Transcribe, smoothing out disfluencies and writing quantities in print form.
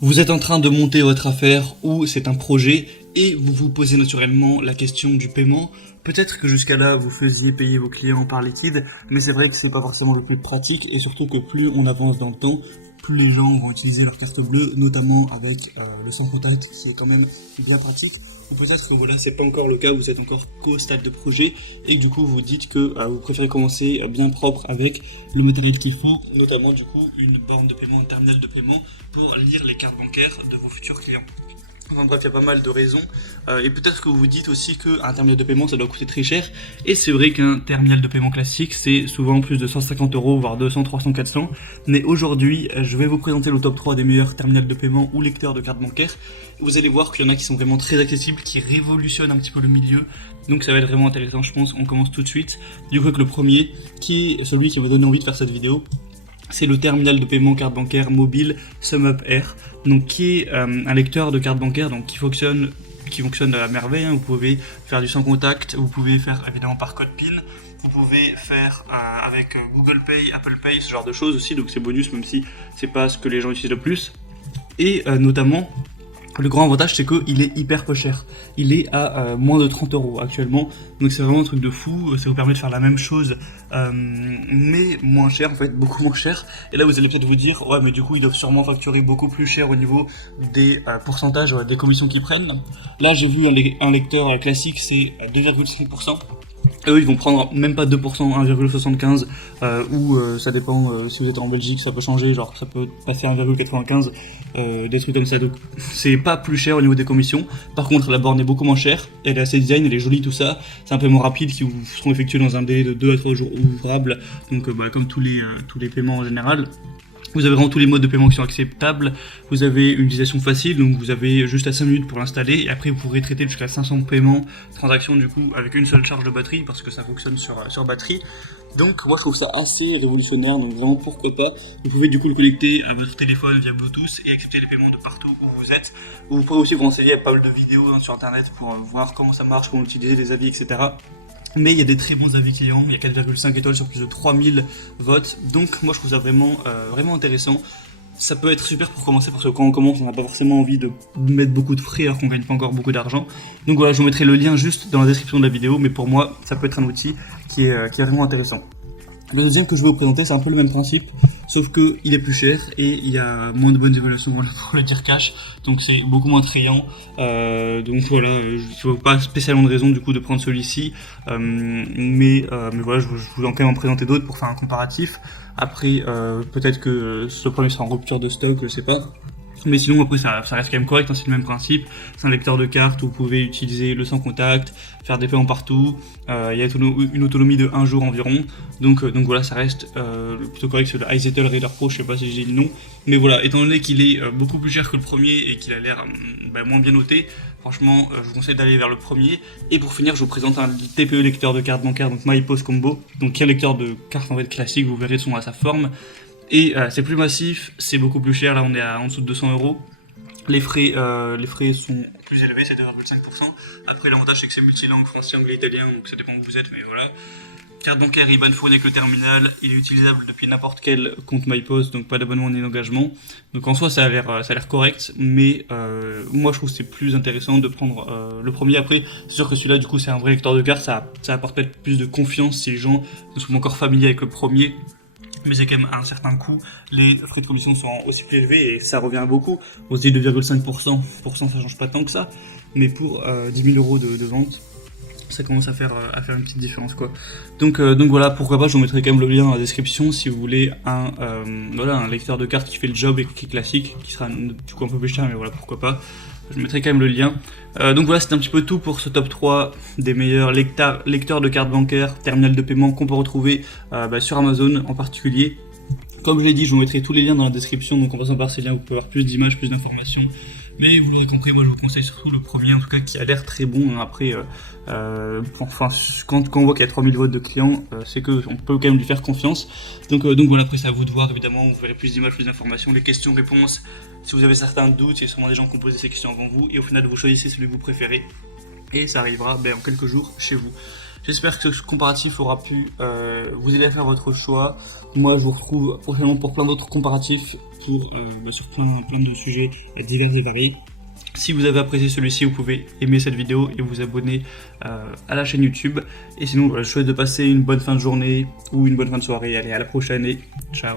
Vous êtes en train de monter votre affaire ou c'est un projet et vous vous posez naturellement la question du paiement. Peut-être que jusqu'à là vous faisiez payer vos clients par liquide, mais c'est vrai que c'est pas forcément le plus pratique et surtout que plus on avance dans le temps, plus les gens vont utiliser leur carte bleue, notamment avec le sans contact qui est quand même bien pratique. Ou peut-être que voilà, c'est pas encore le cas, vous êtes encore qu'au stade de projet et que du coup vous dites que vous préférez commencer bien propre avec le matériel qu'il faut, notamment du coup une borne de paiement, un terminal de paiement pour lire les cartes bancaires de vos futurs clients. Enfin bref, il y a pas mal de raisons. Et peut-être que vous vous dites aussi qu'un terminal de paiement, ça doit coûter très cher. Et c'est vrai qu'un terminal de paiement classique, c'est souvent plus de 150 euros, voire 200, 300, 400. Mais aujourd'hui, je vais vous présenter le top 3 des meilleurs terminals de paiement ou lecteurs de cartes bancaires. Vous allez voir qu'il y en a qui sont vraiment très accessibles, qui révolutionnent un petit peu le milieu. Donc ça va être vraiment intéressant, je pense. On commence tout de suite. Du coup, avec le premier, qui est celui qui m'a donné envie de faire cette vidéo. C'est le terminal de paiement carte bancaire mobile SumUp Air, donc qui est un lecteur de carte bancaire, donc qui fonctionne à merveille. Vous pouvez faire du sans contact, vous pouvez faire évidemment par code PIN, vous pouvez faire avec Google Pay, Apple Pay, ce genre de choses aussi, donc c'est bonus même si c'est pas ce que les gens utilisent le plus. Et notamment, le grand avantage, c'est qu'il est hyper peu cher. Il est à moins de 30 euros actuellement. Donc c'est vraiment un truc de fou. Ça vous permet de faire la même chose, mais moins cher, en fait, beaucoup moins cher. Et là, vous allez peut-être vous dire, ouais, mais du coup, ils doivent sûrement facturer beaucoup plus cher au niveau des pourcentages, des commissions qu'ils prennent. Là, j'ai vu un lecteur classique, c'est 2,5%. Eux, ils vont prendre même pas 2%, 1,75, ou ça dépend, si vous êtes en Belgique, ça peut changer, genre ça peut passer à 1,95, des trucs comme ça. Donc c'est pas plus cher au niveau des commissions. Par contre, la borne est beaucoup moins chère, elle est assez design, elle est jolie, tout ça. C'est un paiement rapide qui vous seront effectués dans un délai de 2 à 3 jours ouvrables, donc comme tous les paiements en général. Vous avez vraiment tous les modes de paiement qui sont acceptables, vous avez une utilisation facile, donc vous avez juste à 5 minutes pour l'installer, et après vous pourrez traiter jusqu'à 500 paiements, transactions du coup, avec une seule charge de batterie, parce que ça fonctionne sur batterie. Donc moi je trouve ça assez révolutionnaire, donc vraiment pourquoi pas. Vous pouvez du coup le connecter à votre téléphone via Bluetooth et accepter les paiements de partout où vous êtes. Vous pourrez aussi vous renseigner, il y a pas mal de vidéos sur internet pour voir comment ça marche, comment utiliser les avis, etc. Mais il y a des très bons avis clients, il y a 4,5 étoiles sur plus de 3000 votes, donc moi je trouve ça vraiment intéressant. Ça peut être super pour commencer parce que quand on commence, on n'a pas forcément envie de mettre beaucoup de frais alors qu'on gagne pas encore beaucoup d'argent. Donc voilà, je vous mettrai le lien juste dans la description de la vidéo, mais pour moi, ça peut être un outil qui est vraiment intéressant. Le deuxième que je vais vous présenter, c'est un peu le même principe, sauf qu'il est plus cher et il y a moins de bonnes évaluations pour le dire cash, donc c'est beaucoup moins attrayant. Donc voilà, je ne vois pas spécialement de raison du coup de prendre celui-ci, mais voilà, je vous en quand même en présenter d'autres pour faire un comparatif. Après, peut-être que ce premier sera en rupture de stock, je sais pas. Mais sinon, après, ça reste quand même correct, hein, c'est le même principe. C'est un lecteur de cartes où vous pouvez utiliser le sans contact, faire des paiements partout. Il y a une autonomie de 1 jour environ. Donc voilà, ça reste plutôt correct sur le iZettle Reader Pro, je sais pas si j'ai dit le nom. Mais voilà, étant donné qu'il est beaucoup plus cher que le premier et qu'il a l'air moins bien noté, franchement, je vous conseille d'aller vers le premier. Et pour finir, je vous présente un TPE lecteur de cartes bancaires, donc MyPOS Combo. Donc qui est un lecteur de cartes en fait classique, vous verrez son à sa forme. Et c'est plus massif, c'est beaucoup plus cher, là on est en dessous de 200 euros. Les frais sont plus élevés, c'est 2,5%. Après l'avantage c'est que c'est multilingue, français, anglais, italien, donc ça dépend où vous êtes, mais voilà. Carte bancaire IBAN fournie avec le terminal, il est utilisable depuis n'importe quel compte MyPOS, donc pas d'abonnement ni d'engagement. Donc en soi ça a l'air correct, mais moi je trouve que c'est plus intéressant de prendre le premier. Après c'est sûr que celui-là du coup c'est un vrai lecteur de cartes, ça apporte peut-être plus de confiance si les gens ne sont encore familiers avec le premier. Mais c'est quand même un certain coût, les frais de commission sont aussi plus élevés et ça revient à beaucoup. On se dit 2,5%, ça change pas tant que ça, mais pour 10 000 euros de vente, ça commence à faire une petite différence quoi. Donc voilà, pourquoi pas, je vous mettrai quand même le lien dans la description si vous voulez un lecteur de cartes qui fait le job et qui est classique, qui sera du coup un peu plus cher, mais voilà, pourquoi pas. Je mettrai quand même le lien. Donc voilà, c'est un petit peu tout pour ce top 3 des meilleurs lecteurs de cartes bancaires, terminal de paiement qu'on peut retrouver sur Amazon en particulier. Comme je l'ai dit, je vous mettrai tous les liens dans la description, donc en passant par ces liens, vous pouvez avoir plus d'images, plus d'informations. Mais vous l'aurez compris, moi je vous conseille surtout le premier, en tout cas, qui a l'air très bon. Après, quand on voit qu'il y a 3000 votes de clients, c'est qu'on peut quand même lui faire confiance. Donc voilà, après c'est à vous de voir, évidemment, vous verrez plus d'images, plus d'informations, les questions-réponses. Si vous avez certains doutes, il y a sûrement des gens qui ont posé ces questions avant vous, et au final vous choisissez celui que vous préférez. Et ça arrivera en quelques jours chez vous. J'espère que ce comparatif aura pu vous aider à faire votre choix. Moi, je vous retrouve prochainement pour plein d'autres comparatifs sur plein de sujets divers et variés. Si vous avez apprécié celui-ci, vous pouvez aimer cette vidéo et vous abonner à la chaîne YouTube. Et sinon, voilà, je souhaite de passer une bonne fin de journée ou une bonne fin de soirée. Allez, à la prochaine et ciao.